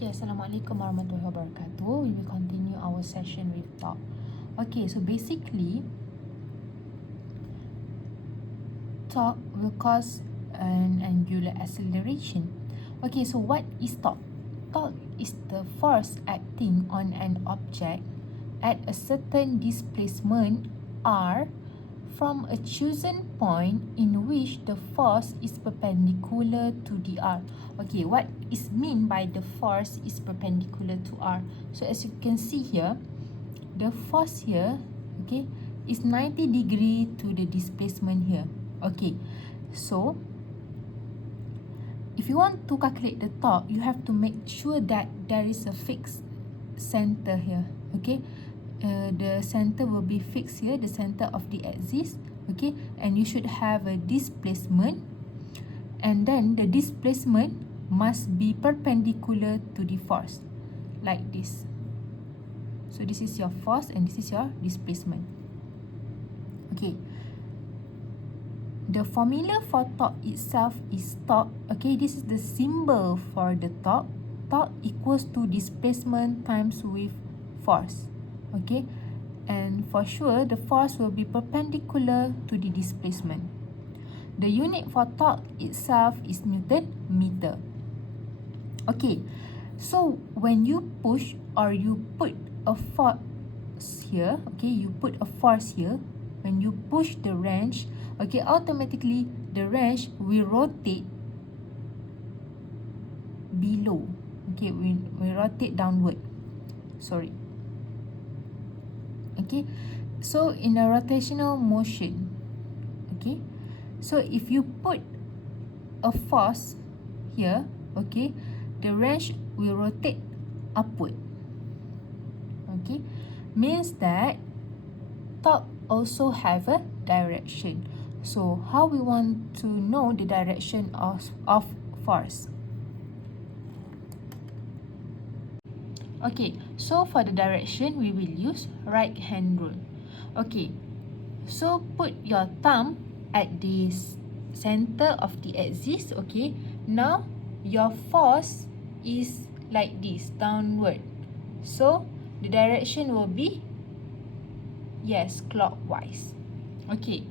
Okay, Assalamualaikum warahmatullahi wabarakatuh. We will continue our session with torque. Okay, so basically, torque will cause an angular acceleration. Okay, so what is torque? Torque is the force acting on an object at a certain displacement r from a chosen point in which the force is perpendicular to the r. Okay, what is mean by the force is perpendicular to r? So as you can see here, the force here, okay, is 90 degree to the displacement here. Okay, so if you want to calculate the torque, you have to make sure that there is a fixed center here. Okay, the center will be fixed here, the center of the axis. Okay, and you should have a displacement, and then the displacement must be perpendicular to the force, like this. So this is your force and this is your displacement. Okay, the formula for torque itself is torque. Okay, this is the symbol for the torque. Torque equals to displacement times with force. Okay, and for sure the force will be perpendicular to the displacement. The unit for torque itself is Newton meter. Okay, so when you push or you put a force here, okay, you put a force here, when you push the wrench, okay, automatically the wrench will rotate below. Okay, we rotate downward. Sorry. Okay, so in a rotational motion, okay, so if you put a force here, okay, the wrench will rotate upward. Okay, means that torque also have a direction. So how we want to know the direction of force? Okay, so for the direction, we will use right hand rule. Okay, so put your thumb at this center of the axis. Okay, now your force is like this, downward. So the direction will be, yes, clockwise. Okay,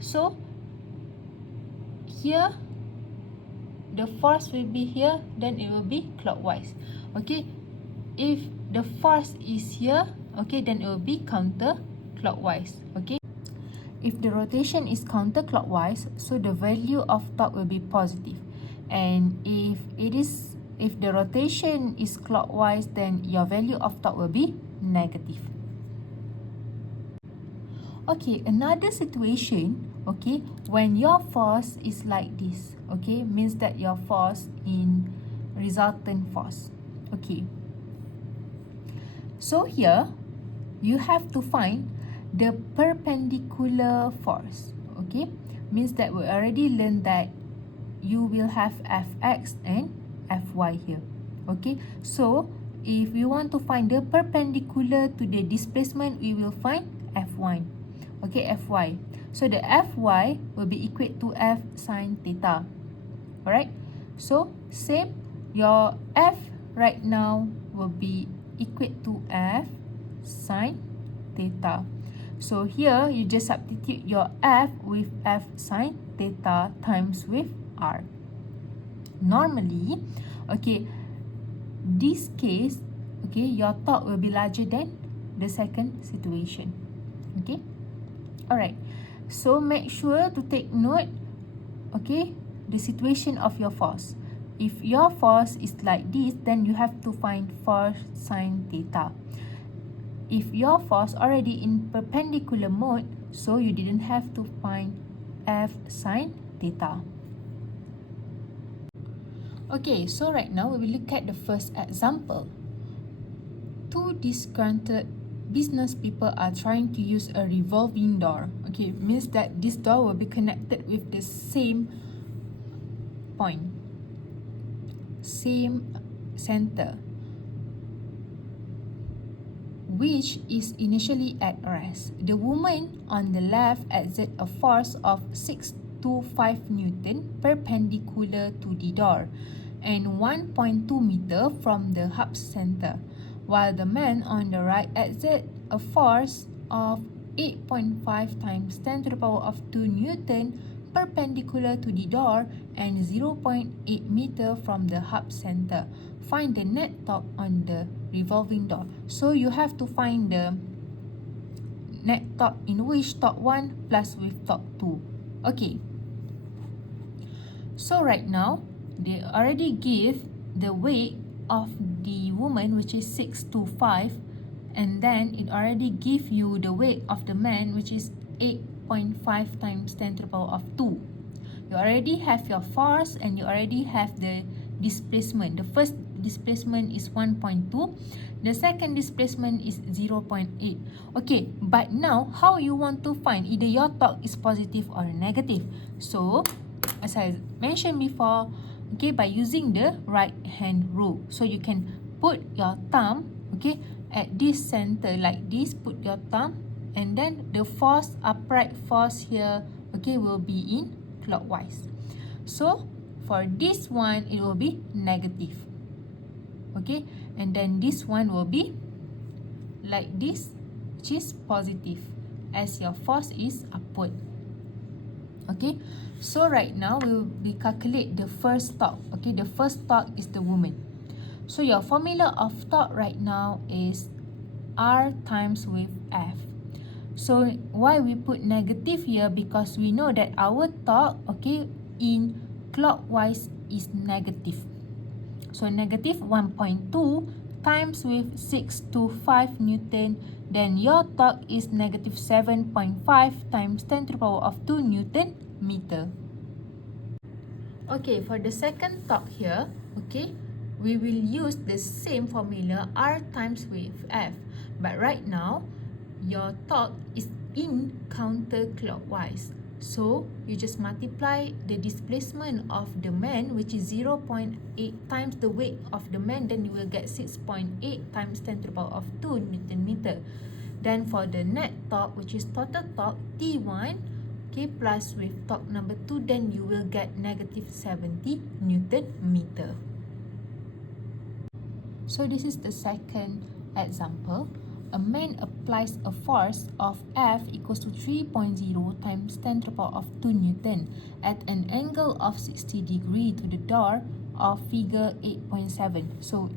so here the force will be here, then it will be clockwise. Okay, if the force is here, okay, then it will be counterclockwise. Okay, if the rotation is counterclockwise, so the value of torque will be positive, and if the rotation is clockwise, then your value of torque will be negative. Okay, another situation, okay, when your force is like this, okay, means that your force in resultant force. Okay, so here you have to find the perpendicular force. Okay, means that we already learned that you will have Fx and Fy here. Okay, so if we want to find the perpendicular to the displacement, we will find Fy. Okay, Fy. So the Fy will be equal to F sine theta. Alright, so same, your F right now will be equal to F sine theta. So here you just substitute your F with F sine theta times with R. Normally, okay, this case, okay, your torque will be larger than the second situation. Okay, alright, so make sure to take note, okay, the situation of your force. If your force is like this, then you have to find force sine theta. If your force already in perpendicular mode, so you didn't have to find F sine theta. Okay, so right now we will look at the first example. Two disgruntled business people are trying to use a revolving door. Okay, means that this door will be connected with the same point, same center, which is initially at rest. The woman on the left exerts a force of 6 to 5 Newton perpendicular to the door, and 1.2 meter from the hub center, while the man on the right exerts a force of 8.5 times 10 to the power of 2 Newton perpendicular to the door and 0.8 meter from the hub center. Find the net torque on the revolving door. So you have to find the net torque in which torque 1 plus with torque 2. Okay. So right now, they already give the weight of the woman, which is 625, and then it already give you the weight of the man, which is 8.5 times 10 to the power of 2. You already have your force and you already have the displacement. The first displacement is 1.2. The second displacement is 0.8. Okay, but now how you want to find either your torque is positive or negative? So, as I mentioned before, okay, by using the right hand rule. So you can put your thumb, okay, at this center like this, put your thumb, and then the force, upright force here, okay, will be in clockwise. So for this one, it will be negative. Okay, and then this one will be like this, which is positive, as your force is upward. Okay, so right now we calculate the first torque. Okay, the first torque is the woman. So your formula of torque right now is R times with F. So why we put negative here? Because we know that our torque, okay, in clockwise is negative. So negative 1.2 times with 625 Newton, then your torque is negative 7.5 times 10 to the power of 2 Newton meter. Okay, for the second torque here, okay, we will use the same formula R times with F. But right now, your torque is in counterclockwise. So, you just multiply the displacement of the man, which is 0.8 times the weight of the man, then you will get 6.8 times 10 to the power of 2 Newton meter. Then for the net torque, which is total torque, T1, okay, plus with torque number 2, then you will get negative 70 Newton meter. So this is the second example. A man applies a force of F equals to 3.0 times 10 to the power of 2 Newton at an angle of 60 degree to the door of figure 8.7. So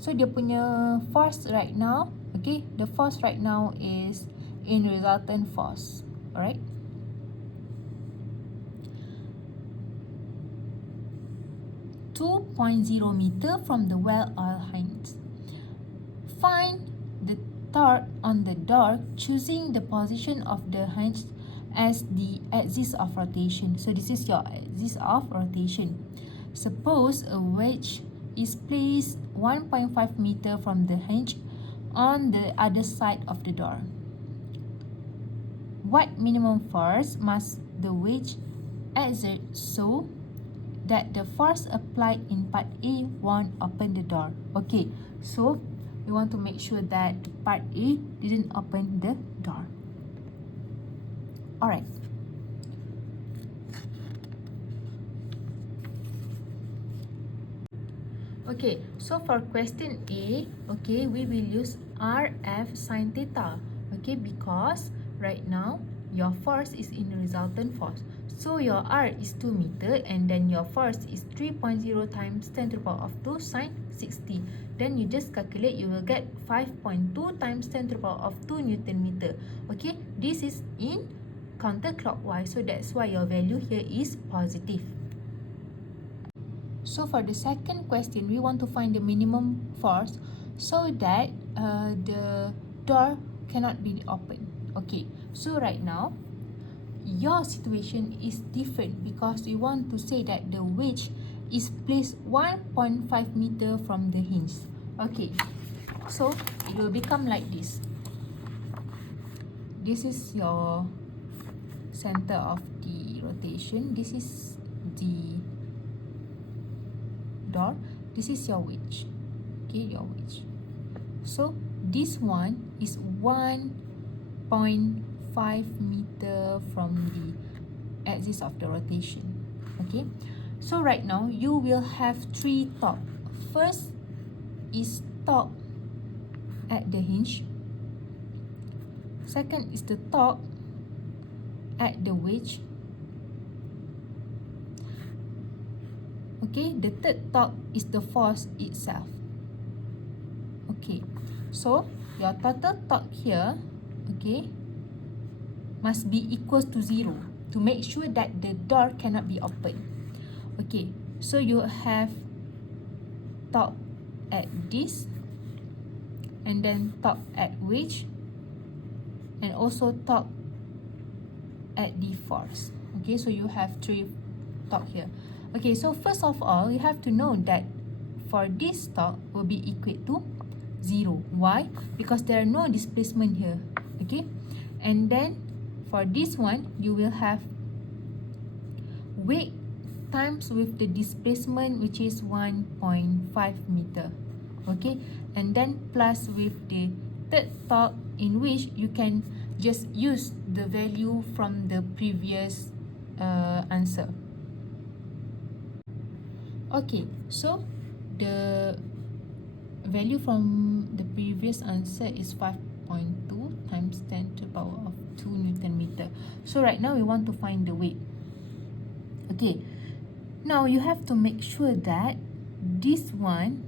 dia punya force right now, okay, the force right now is in resultant force. Alright. .0 meter from the well oil hinge. Find the torque on the door choosing the position of the hinge as the axis of rotation. So this is your axis of rotation. Suppose a wedge is placed 1.5 meter from the hinge on the other side of the door. What minimum force must the wedge exert so that the force applied in part A won't open the door? Okay, so we want to make sure that part A didn't open the door. Alright. Okay, so for question A, okay, we will use RF sin theta. Okay, because right now your force is in resultant force. So your R is 2 meter and then your force is 3.0 times 10 to the power of 2 sin 60. Then you just calculate, you will get 5.2 times 10 to the power of 2 Newton meter. Okay, this is in counterclockwise, so that's why your value here is positive. So for the second question, we want to find the minimum force so that the door cannot be opened. Okay, so right now, your situation is different because we want to say that the wedge is placed 1.5 meter from the hinge. Okay, so it will become like this. This is your center of the rotation. This is the door. This is your wedge. Okay, your wedge. So this one is 1.5 meter from the axis of the rotation. Okay, So right now, you will have 3 torque. First is torque at the hinge. Second is the torque at the wedge. Okay, the third torque is the force itself. Okay, so your total torque here, okay, must be equals to 0 to make sure that the door cannot be opened. Okay, so you have torque at this, and then torque at wedge, and also torque at the force. Okay, so you have 3 torque here. Okay, so first of all, you have to know that for this torque will be equal to 0. Why? Because there are no displacement here. Okay, and then for this one, you will have weight times with the displacement, which is 1.5 meter. Okay, and then plus with the third torque, in which you can just use the value from the previous answer. Okay, so the value from the previous answer is 5.2 times 10 to the power of 2 Newton meter. So right now we want to find the weight. Okay, now you have to make sure that this one,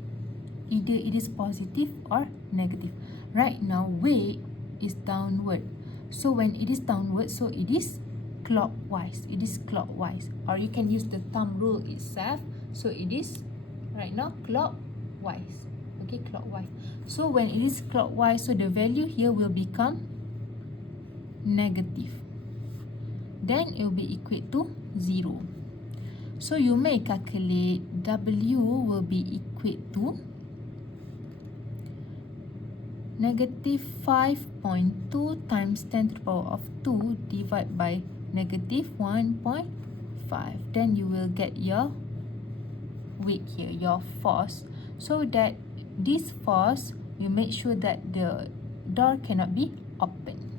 either it is positive or negative. Right now, weight is downward. So when it is downward, so it is clockwise. It is clockwise. Or you can use the thumb rule itself. So it is right now clockwise. Okay, clockwise. So when it is clockwise, so the value here will become negative. Then it will be equal to 0. So you may calculate W will be equal to negative 5.2 times 10 to the power of 2 divided by negative 1.5. Then you will get your weight here, your force. So that this force will make sure that the door cannot be opened.